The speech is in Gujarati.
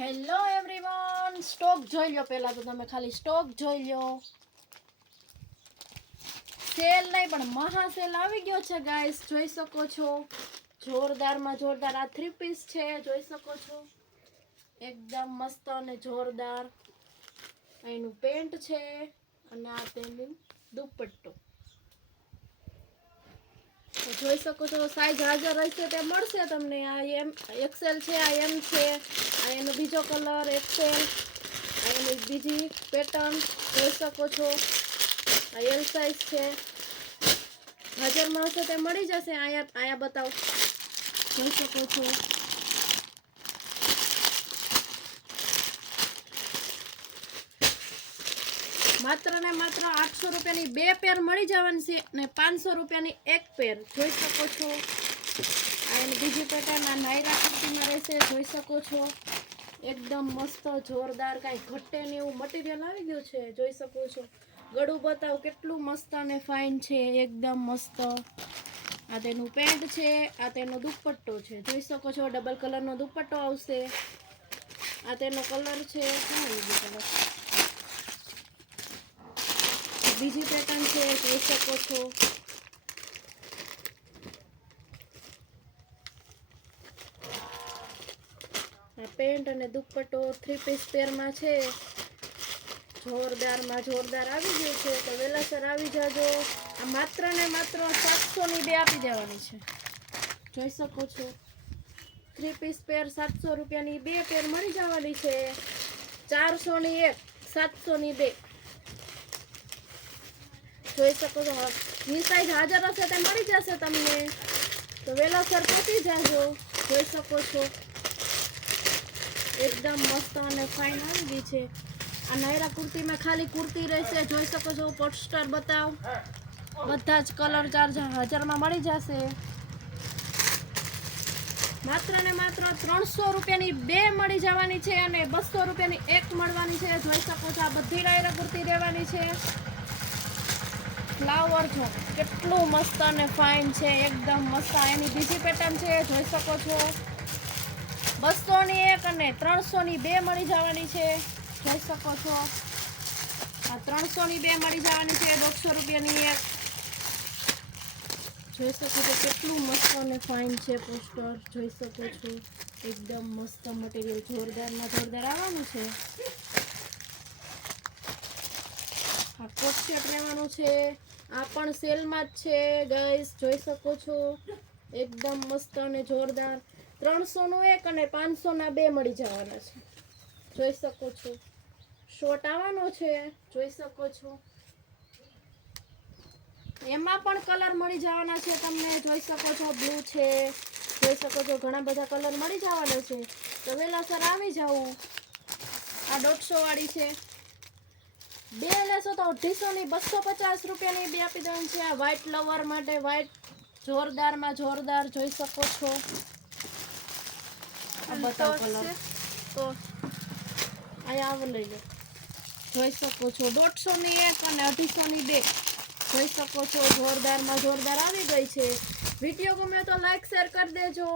હેલો એવરીવન, સ્ટોક જોઈ લો. પહેલા તો તમે ખાલી સ્ટોક જોઈ લો. સેલ નહીં પણ મહા સેલ આવી ગયો છે ગાઈસ, જોઈ શકો છો. જોરદારમાં જોરદાર આ 3 પીસ છે, જોઈ શકો છો. એકદમ મસ્ત અને જોરદાર એનું પેન્ટ છે અને આ તેનું દુપટ્ટો. તો જોઈ શકો છો, સાઈઝ હાજર રહેશે તે મળશે તમને. આ એમ એક્સેલ છે, આ એમ છે, આ એનો બીજો કલર એક્સેલ, આ એની બીજી પેટર્ન જોઈ શકો છો. આ એલ સાઈઝ છે, હાજરમાં હશે તે મળી જશે. આયા બતાવો, જોઈ શકો છો. માત્ર ને માત્ર 800 રૂપિયાની 2 પેર મળી જવાની છે અને 500 રૂપિયાની 1 પેર, જોઈ શકો છો. આ એની બીજી પેટર્ન આ નાયરા કુર્તીમાં રહેશે, જોઈ શકો છો. એકદમ મસ્ત જોરદાર, કાંઈ ઘટે ને એવું મટીરિયલ આવી ગયું છે, જોઈ શકો છો. ગળું બતાવો કેટલું મસ્ત અને ફાઇન છે, એકદમ મસ્ત. આ તેનું પેન્ટ છે, આ તેનો દુપટ્ટો છે, જોઈ શકો છો. ડબલ કલરનો દુપટ્ટો આવશે. આ તેનો કલર છે, કલર બીજી પેટર્ન છે, જોઈ શકો છો. આ પેન્ટ અને દુપટ્ટો 3 પીસ પેરમાં છે. જોરદારમાં જોરદાર આવી ગયું છે, તો વેલાસર આવી જાજો. આ માત્ર ને માત્ર 700 ની 2 આપી દેવાની છે, જોઈ શકો છો. 3 પીસ પેર 700 રૂપિયાની 2 પેર મળી જવાની છે. 400 ની 1, 700 ની 2, જોઈ શકો છો. ની સાઈઝ હાજર હશે તે મળી જશે તમને, તો વેલાસર પહોંચી જાજો, જોઈ શકો છો. એકદમ મસ્ત અને ફાઇન આવી ગઈ છે. આ નાયરા કુર્તીમાં ખાલી કુર્તી રહેશે, જોઈ શકો છો. પોસ્ટર બતાવ, બધા જ કલર ચાર્જ હાજરમાં મળી જશે. માત્ર ને માત્ર 300 રૂપિયાની 2 મળી જવાની છે અને 200 રૂપિયાની 1 મળવાની છે, જોઈ શકો છો. આ બધી નાયરા કુર્તી રહેવાની છે. ફ્લાવર જો કેટલું મસ્ત અને ફાઇન છે, એકદમ મસ્ત. એની બીજી પેટર્ન છે, જોઈ શકો છો. 200 ની 1 અને 300 ની 2 મળી જવાની છે, જોઈ શકો છો. આ 300 ની 2 મળી જવાની છે, 150 રૂપિયાની 1, જોઈ શકો છો. કેટલું મસ્ત અને ફાઇન છે પોસ્ટર, જોઈ શકો છો. એકદમ મસ્ત મટીરિયલ, જોરદારમાં જોરદાર આવવાનું છે. આ કોટ સેટ રહેવાનું છે, આ પણ સેલમાં જ છે ગાઈસ, જોઈ શકો છો. એકદમ મસ્ત અને જોરદાર 300 નું 1 અને 500 ના 2 મળી જવાના છે, જોઈ શકો છો. શોર્ટ આવવાનો છે, જોઈ શકો છો. એમાં પણ કલર મળી જવાના છે તમને, જોઈ શકો છો. બ્લુ છે, જોઈ શકો છો. ઘણા બધા કલર મળી જવાના છે, તો વેલાસર આવી જાવું. આ 150 વાળી છે, 2 લેશો તો 250 ની 250 રૂપિયાની 2 આપી દેવાની છે. આ વ્હાઈટ લવર માટે વ્હાઈટ જોરદારમાં જોરદાર, જોઈ શકો છો. આ બતાવો કલર, તો અહીંયા આવો લઈ લો, જોઈ શકો છો. 150 ની 1 અને 250 ની 2, જોઈ શકો છો. જોરદારમાં જોરદાર આવી ગઈ છે. વિડીયો ગમે તો લાઈક શેર કરી દેજો.